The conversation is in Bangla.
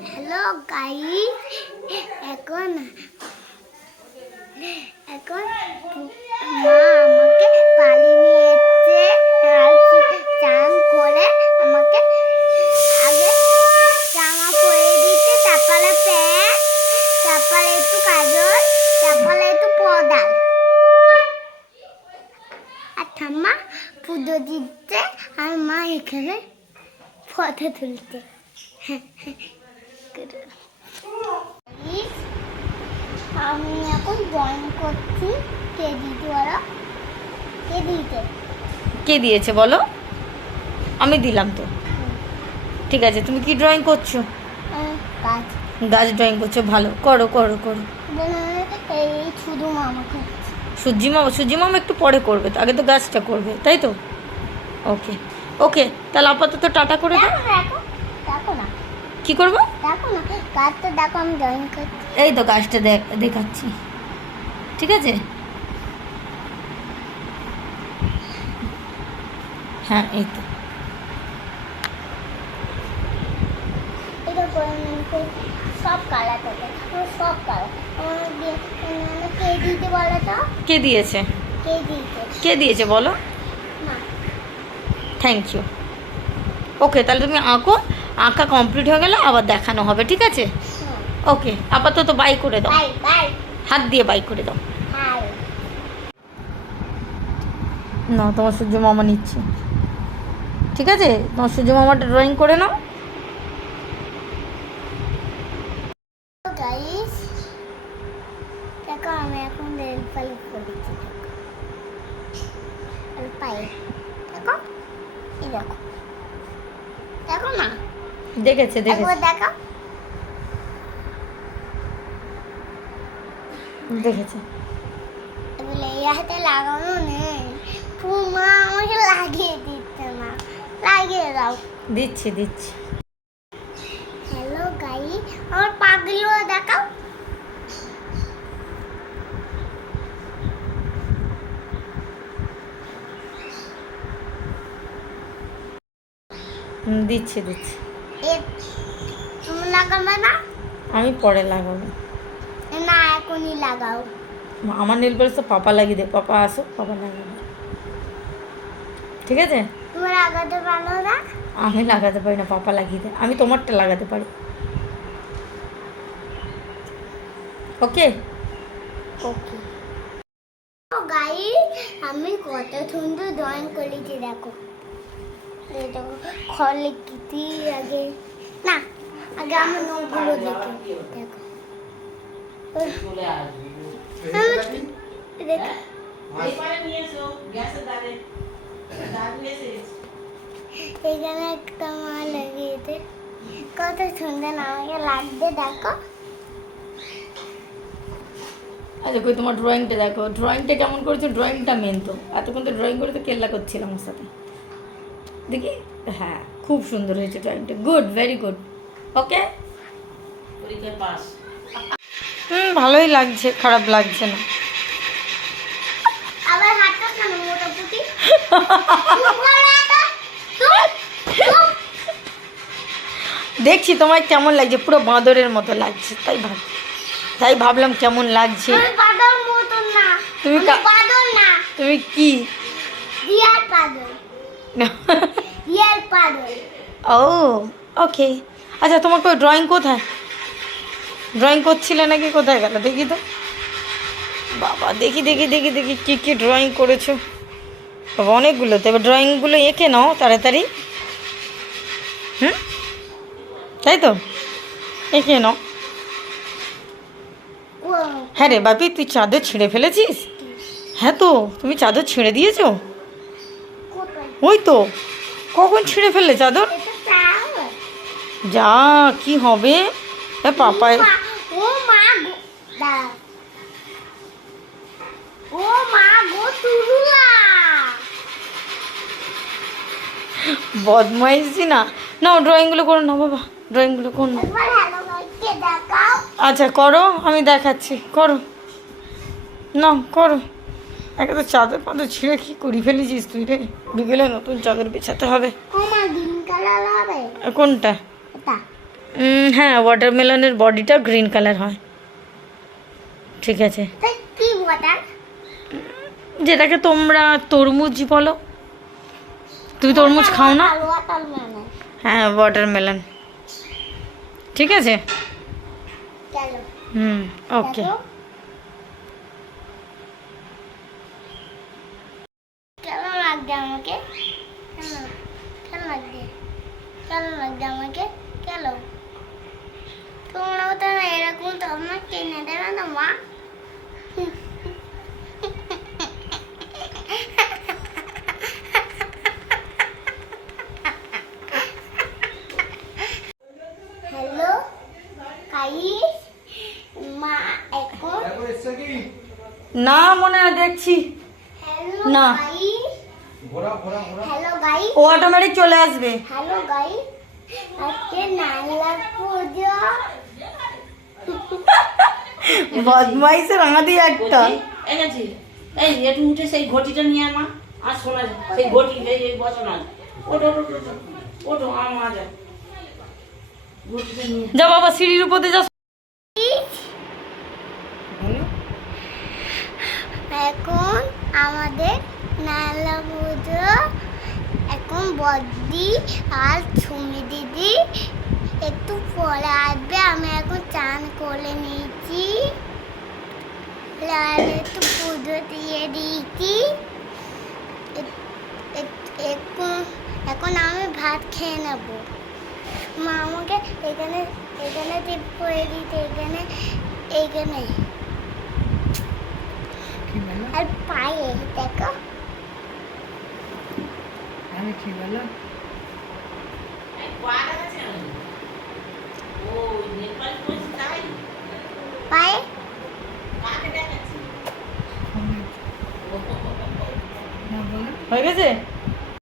হ্যালো গাই এখন এখন মা আমাকে পানি নিয়ে চান করে আমাকে আগে জামা পরে দিচ্ছে তারপরে প্যান্ট তারপরে একটু কাজল তারপরে একটু পদাল। আর ঠাম্মা পুজো দিচ্ছে, আর মা এখানে ফটো তুলছে। আমি এখন ড্রয়িং করছি কে দিতে বলো কে দিতে কে দিয়েছে বলো? আমি দিলাম তো। ঠিক আছে তুমি কি ড্রয়িং করছ? কাজ গাছ। ড্রয়িং করছ ভালো। করো করো করো। সূর্যি মামা সূর্যি মামা একটু পরে করবে তো আগে তো গাছটা করবে তাই তো? ওকে ওকে তাহলে আপাতত টাটা করে দাও। দেখো দেখো না কি করব? দেখো না গাছটা দেখো আমি ড্রয়িং করছি। এই তো গাছটা দেখ দেখাচ্ছি। ঠিক আছে? হ্যাঁ এই তো। কে দিয়েছে কে কে দিয়েছে? বলো? থ্যাংক ইউ ওকে তাহলে তুমি আঁকো। আঁকা কমপ্লিট হয়ে গেলে আবার দেখানো হবে ঠিক আছে? ওকে আপাতত বাই করে দাও। হাত দিয়ে বাই করে দাও। না তোমার সূর্য মামা নিচ্ছে। ঠিক আছে? তোমার সূর্য মামাটা ড্রয়িং করে নাও। আমি এখন রেল পালি করেছি রেল দেখো? এই দেখো। দেখো না দেখেছে দেখেছে। দেখেছে। এগুলো এই হাতে লাগানো নেই। পুমা আমাকে লাগিয়ে দিচ্ছে না। লাগিয়ে দাও। দিচ্ছি দিচ্ছি। হ্যালো গাই আমার দেখাও। দিচ্ছি দিচ্ছি। তুমি লাগাবে না? আমি পরে লাগাবো। না এখনই লাগাও। আমার নীল পালিশ তো পাপা লাগিয়ে দে পাপা আসো পাপা লাগাবে। ঠিক আছে? তুমি লাগাতে পারো না? আমি লাগাতে পারি না পাপা লাগিয়ে দে। আমি তোমারটা লাগাতে পারি। ওকে? ওকে। গাই আমি কত সুন্দর ড্রয়িং করেছি দেখো। দেখো খড় আগে না আগে আমার নোটগুলো দেখে দেখো। দেখো। এখানে একটা মা লাগিয়েছে। কত সুন্দর আমাকে লাগবে দেখো। আচ্ছা কই তোমার ড্রয়িংটা দেখো। ড্রয়িংটা কেমন করেছ? ড্রয়িংটা মেন তো। এতক্ষণ তো ড্রয়িং করে তো কেল্লা করছিলাম ওর সাথে। দেখি? হ্যাঁ খুব সুন্দর হয়েছে ড্রয়িংটা good very good okay hmm ভালোই লাগছে খারাপ লাগছে না। দেখছি তোমায় কেমন লাগছে পুরো বাঁদরের মতো লাগছে তাই ভাব তাই ভাবলাম কেমন লাগছে। তুমি তুমি কি? পাদর রিয়াল পাদর ও ওকে আচ্ছা তোমাকে ওই ড্রয়িং কোথায়? ড্রয়িং করছিলে নাকি কোথায় গেল? দেখি তো। বাবা দেখি দেখি দেখি দেখি কী কী ড্রয়িং করেছ। বাবা অনেকগুলো। তো এবার ড্রয়িংগুলো এঁকে নাও তাড়াতাড়ি। হুম? তাই তো? এঁকে নাও। হ্যাঁ রে বাপি তুই চাদর ছিঁড়ে ফেলেছিস? হ্যাঁ তো তুমি চাদর ছিঁড়ে দিয়েছ? ওই তো। কখন ছিঁড়ে ফেললে চাদর? যা কি হবে? এ পাপায় ও মা- ও মা গো বদমাইশি না। না ড্রয়িংগুলো করো না বাবা ড্রয়িংগুলো করো না। আচ্ছা করো আমি দেখাচ্ছি করো। না করো। একে তো চাদর পাদর ছিঁড়ে কি করি ফেলেছিস তুই রে? বিকেলে নতুন চাদর বেছাতে হবে। কোনটা? হ্যাঁ ওয়াটারমেলনের বডিটা গ্রিন কালার হয়। ঠিক আছে। যেটাকে তোমরা তরমুজ বলো। তুমি তরমুজ খাও না? হ্যাঁ ওয়াটারমেলন ঠিক আছে? হুম ওকে। লাগছে আমাকে? কেমন কেমন লাগছে কেমন লাগছে আমাকে? কেন? তোমরাও তো না এরকম কিনে দেবে না মা। হ্যালো মা এখন? না মনে হয় দেখছি। না। গাইস হ্যালো গাইস ও অটোমেটিক চলে আসবে। হ্যালো গাইস আজকে নাইলা পুজো বদমাইশের আমাদের একটা এই গেছি এই একটু উঠে সেই ঘটিটা নিয়ে আমা আর শোনা যায় সেই ঘটি এই এই বসো না ওটো ওটো ওটো ওটো আমা যা। যা বাবা সিঁড়ির উপরে যা। এখন আমাদের নাইলা পুজো এখন বদ্দি আর সুমি দিদি একটু পরে আসবে। আমি এখন চান করে নিয়েছি। আর একটু পুজো দিয়ে দিয়েছি। এখন এখন আমি ভাত খেয়ে নেব। মা আমাকে এখানে এখানে টিপ করে দিতে এখানে এখানে। আর পায়ে দেখো। ও ঠিক তাই? পায়ে? হয়ে গেছে?